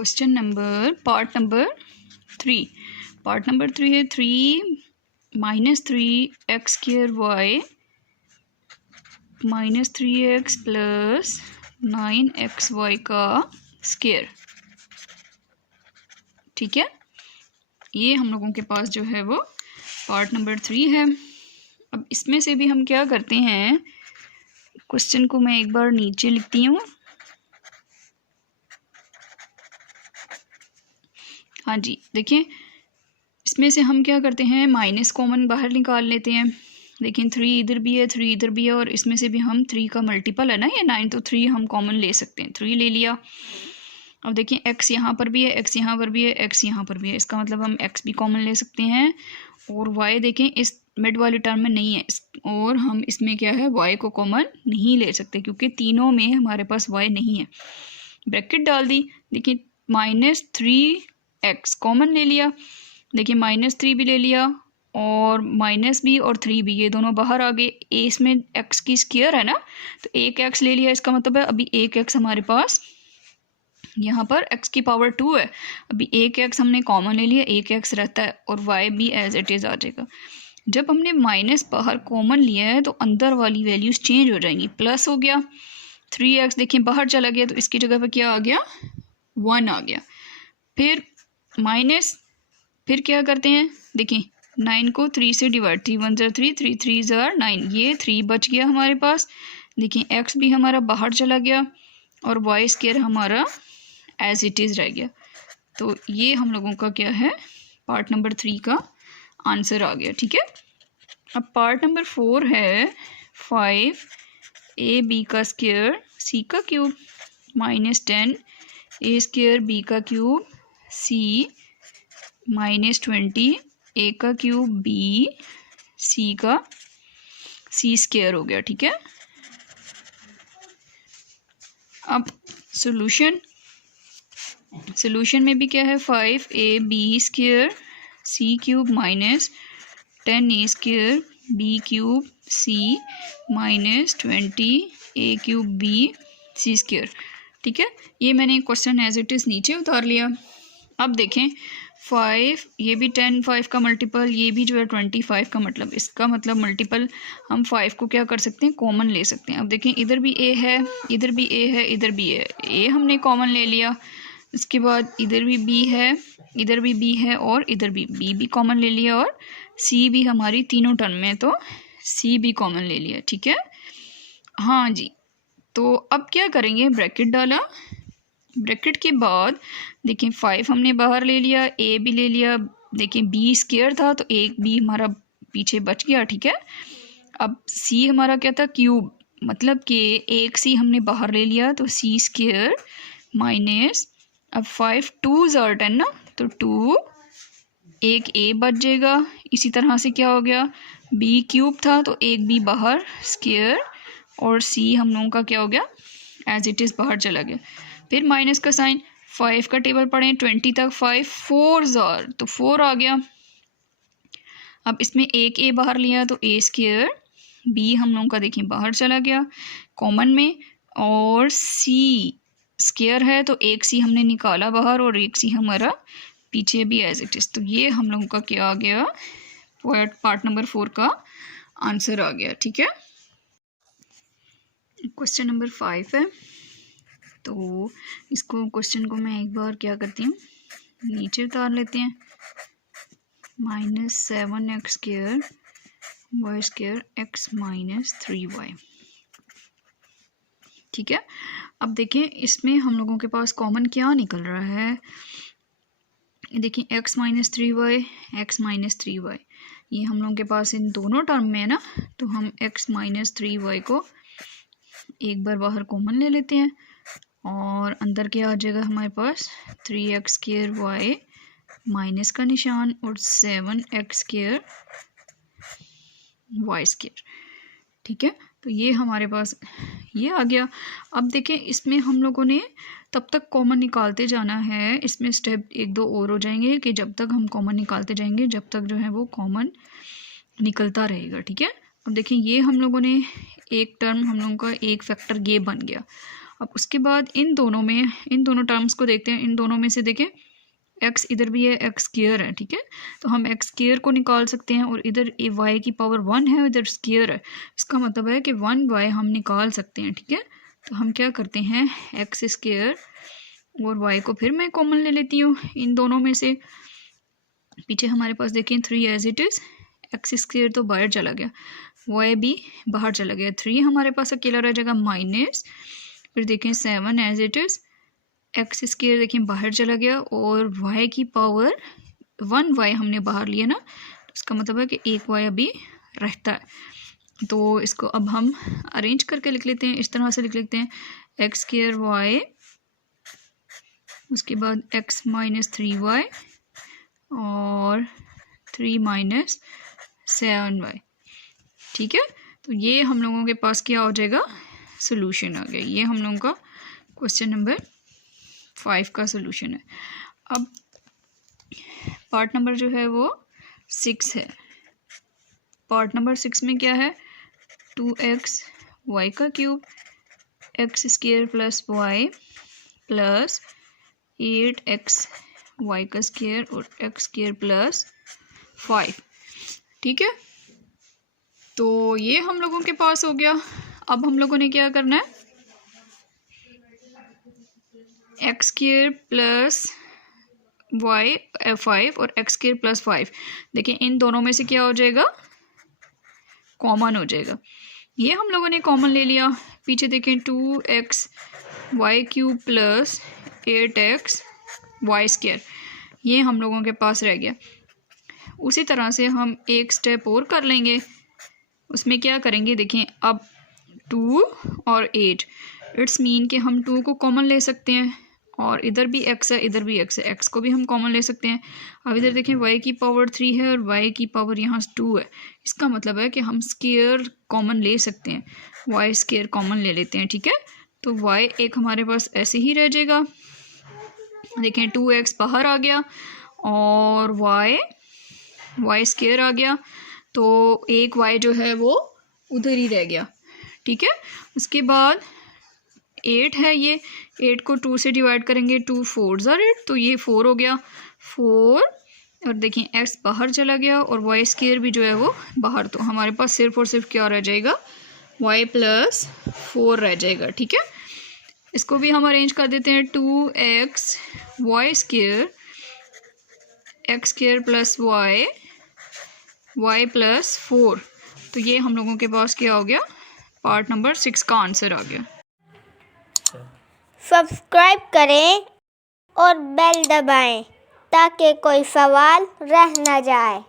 Question number part number 3 है 3 minus 3x² minus 3x plus 9xy का square. ठीक है, ये हम लोगों के पास जो है वो पार्ट नंबर 3 है। अब इसमें से भी हम क्या करते हैं, क्वेश्चन को मैं एक बार नीचे लिखती हूँ। हाँ जी, देखिए इसमें से हम क्या करते हैं, माइनस कॉमन बाहर निकाल लेते हैं। लेकिन 3 इधर भी है, 3 इधर भी है, और इसमें से भी हम 3 का मल्टीपल है ना ये 9, तो 3 हम कॉमन ले सकते हैं। 3 ले लिया। अब देखिए x यहाँ पर भी है, x यहाँ पर भी है, x यहाँ पर भी है, इसका मतलब हम x भी कॉमन ले सकते हैं। और y देखें इस मिड वाली टर्म में नहीं है, और हम इसमें क्या है y को कॉमन नहीं ले सकते क्योंकि तीनों में हमारे पास y नहीं है। ब्रैकेट डाल दी। देखिए माइनस 3x कॉमन ले लिया। देखिए माइनस 3 भी ले लिया और माइनस भी और 3 भी, ये दोनों बाहर आ गए। ए इसमें x की स्क्वायर है ना, तो एक x ले लिया, इसका मतलब है अभी एक x हमारे पास यहाँ पर x की पावर 2 है। अभी एक x हमने कॉमन ले लिया, एक x रहता है और y भी एज इट इज़ आ जाएगा। जब हमने माइनस बाहर कॉमन लिया है तो अंदर वाली वैल्यूज चेंज हो जाएंगी। प्लस हो गया 3x, देखिए बाहर चला गया तो इसकी जगह पर क्या आ गया, 1 आ गया। फिर माइनस, फिर क्या करते हैं, देखिए 9 को 3 से डिवाइड, 3 1 ज़ा 3, 3 3 ज़ा 9, ये 3 बच गया हमारे पास। देखिए x भी हमारा बाहर चला गया और y स्क्वायर हमारा एज इट इज़ रह गया। तो ये हम लोगों का क्या है, पार्ट नंबर 3 का आंसर आ गया। ठीक है, अब पार्ट नंबर 4 है 5ab का स्क्वायर c का क्यूब माइनस 10a² b का क्यूब c माइनस 20 a का क्यूब b c का c स्क्वायर हो गया। ठीक है, अब सोल्यूशन में भी क्या है, 5ab² c cube minus 10a² b cube c minus 20 a³ b c square. ठीक है, ये मैंने क्वेश्चन एज इट इज़ नीचे उतार लिया। अब देखें 5, ये भी 10 5 का मल्टीपल, ये भी जो है 25 का मतलब, इसका मतलब मल्टीपल हम 5 को क्या कर सकते हैं, कॉमन ले सकते हैं। अब देखें इधर भी a है, इधर भी a है, इधर भी a है, a हमने कॉमन ले लिया। इसके बाद इधर भी b है, इधर भी b है और इधर भी b भी कॉमन ले लिया, और c भी हमारी तीनों टर्म में, तो c भी कॉमन ले लिया। ठीक है, हाँ जी, तो अब क्या करेंगे, ब्रैकेट डाला। ब्रैकेट के बाद देखिए 5 हमने बाहर ले लिया, a भी ले लिया। देखिए b स्क्वायर था तो एक b हमारा पीछे बच गया। ठीक है, अब c हमारा क्या था, क्यूब, मतलब कि एक c हमने बाहर ले लिया तो c स्क्वायर माइनस, अब 5 2 ज़ा 10 ना, तो 2, एक a बच जाएगा। इसी तरह से क्या हो गया, b क्यूब था तो एक b बाहर स्क्वायर, और c हम लोगों का क्या हो गया, एज इट इज़ बाहर चला गया। फिर माइनस का साइन, 5 का टेबल पढ़ें 20 तक, 5 4 ज़ा, तो 4 आ गया। अब इसमें एक a बाहर लिया तो a² b हम लोगों का देखिए बाहर चला गया कॉमन में, और c स्क्वायर है तो एक c हमने निकाला बाहर और एक c हमारा पीछे भी एज इट इज़। तो ये हम लोगों का क्या आ गया, पार्ट नंबर 4 का आंसर आ गया। ठीक है, क्वेश्चन नंबर 5 है, तो इसको क्वेश्चन को मैं एक बार क्या करती हूँ, नीचे उतार लेते हैं। Minus 7x² y² x minus 3y। ठीक है, अब देखिए इसमें हम लोगों के पास कॉमन क्या निकल रहा है, देखिए x minus 3y, x minus 3y, ये हम लोगों के पास इन दोनों टर्म में है ना, तो हम x माइनस 3y को एक बार बाहर कॉमन ले लेते हैं, और अंदर क्या आ जाएगा हमारे पास, 3x² y माइनस का निशान और 7x² y²। ठीक है, तो ये हमारे पास ये आ गया। अब देखें इसमें हम लोगों ने तब तक कॉमन निकालते जाना है, इसमें स्टेप 1 2 और हो जाएंगे कि जब तक हम कॉमन निकालते जाएंगे जब तक जो है वो कॉमन निकलता रहेगा। ठीक है, अब देखिए ये हम लोगों ने एक टर्म, हम लोगों का एक फैक्टर ये बन गया। अब उसके बाद इन दोनों टर्म्स को देखते हैं। इन दोनों में से देखें x इधर भी है, x स्क्वायर है, ठीक है, तो हम x स्क्वायर को निकाल सकते हैं और इधर y की पावर 1 है, इधर स्क्वायर है, इसका मतलब है कि 1y हम निकाल सकते हैं, ठीक है। तो हम क्या करते हैं, x स्क्वायर और y को फिर मैं कॉमन ले लेती हूँ इन दोनों में से। पीछे हमारे पास देखें 3 as it is, x square तो बाहर चला गया, y भी बाहर चला गया, 3 हमारे पास अकेला रह जाएगा माइनस, फिर देखें 7 as it is, x square देखें बाहर चला गया और y की पावर 1y हमने बाहर लिया ना, तो इसका मतलब है कि एक y अभी रहता है। तो इसको अब हम अरेंज करके लिख लेते हैं, इस तरह से लिख लेते हैं एक्स स्क्वायर y, उसके बाद x माइनस 3y और 3 माइनस 7y, ठीक है। तो ये हम लोगों के पास क्या हो जाएगा, सोल्यूशन आ गया। ये हम लोगों का क्वेश्चन नंबर 5 का सोल्यूशन है। अब पार्ट नंबर जो है वो 6 है। पार्ट नंबर 6 में क्या है, 2x y का cube x square plus y plus 8x y का स्क्वायर और x स्क्वायर प्लस 5, ठीक है। तो ये हम लोगों के पास हो गया। अब हम लोगों ने क्या करना है, एक्स स्क्वायर प्लस y 5 और एक्स स्क्वायर प्लस 5, देखिए इन दोनों में से क्या हो जाएगा, कॉमन हो जाएगा। ये हम लोगों ने कॉमन ले लिया। पीछे देखें 2x y cube plus 8x y square, ये हम लोगों के पास रह गया। उसी तरह से हम एक स्टेप और कर लेंगे। उसमें क्या करेंगे, देखें अब 2 और 8, इट्स मीन कि हम 2 को कॉमन ले सकते हैं और इधर भी x है, इधर भी x है, x को भी हम कॉमन ले सकते हैं। अब इधर देखें y की पावर 3 है और y की पावर यहाँ 2 है, इसका मतलब है कि हम स्क्वायर कॉमन ले सकते हैं, y स्क्वायर कॉमन ले लेते हैं, ठीक है। तो y एक हमारे पास ऐसे ही रह जाएगा। देखें 2x बाहर आ गया और y स्क्वायर आ गया, तो एक y जो है वो उधर ही रह गया, ठीक है। उसके बाद 8 है, ये 8 को 2 से डिवाइड करेंगे, 2 4 ज़ा 8, तो ये 4 हो गया, 4 और देखिए x बाहर चला गया और y स्क्वायर भी जो है वो बाहर, तो हमारे पास सिर्फ और सिर्फ क्या रह जाएगा, y प्लस 4 रह जाएगा, ठीक है। इसको भी हम अरेंज कर देते हैं, 2x y square x square plus y plus 4, तो ये हम लोगों के पास क्या हो गया, पार्ट नंबर 6 का आंसर आ गया। सब्सक्राइब करें और बेल दबाएं ताकि कोई सवाल रह न जाए।